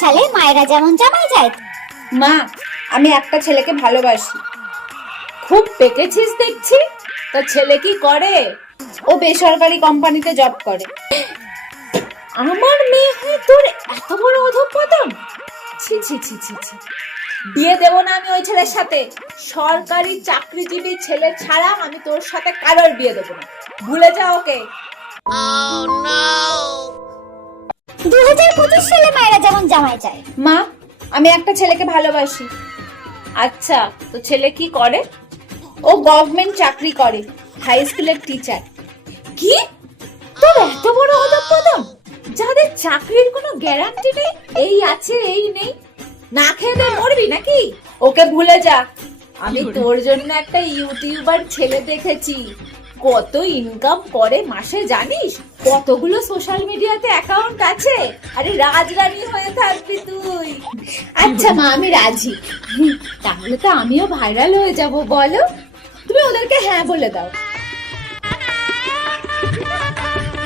সালে মায়েরা যেমন জামাই যায়। মা, আমি একটা ছেলেকে ভালোবাসি। খুব পেকেছিস দেখছি। তা ছেলে কি করে? ও বেসরকারি কোম্পানিতে জব করে। আমার মেয়ে হয়ে তোর এত বড় অধঃপতন! ছি ছি ছি ছি ছি। বিয়ে দেব না আমি ওই ছেলের সাথে। সরকারি চাকরিজীবী ছেলে ছাড়া আমি তোর সাথে কারোর বিয়ে দেব না। ভুলে যা ওকে। 2025 সালে মায়েরা যেমন জামাই যায়। মা, আমি একটা ছেলেকে ভালোবাসি। আচ্ছা, তো ছেলে কি করে? ও গভর্নমেন্ট চাকরি করে, হাই স্কুলের টিচার। কি? তোর এত বড় অধঃপতন, যাদের চাকরির কোনো গ্যারান্টি নেই, এই আছে এই নেই, না খেয়ে দিয়ে মরবি নাকি? ওকে ভুলে যা। আমি তোর জন্য একটা ইউটিউবার ছেলে দেখেছি। কত ইনকাম করে মাসে জানিস? কতগুলো সোশ্যাল মিডিয়াতে অ্যাকাউন্ট আছে। আরে রাজরানী হয়ে থাকবি তুই। আচ্ছা মা, আমি রাজি। তাহলে তো আমিও ভাইরাল হয়ে যাব। বলো, তুমি ওদেরকে হ্যাঁ বলে দাও।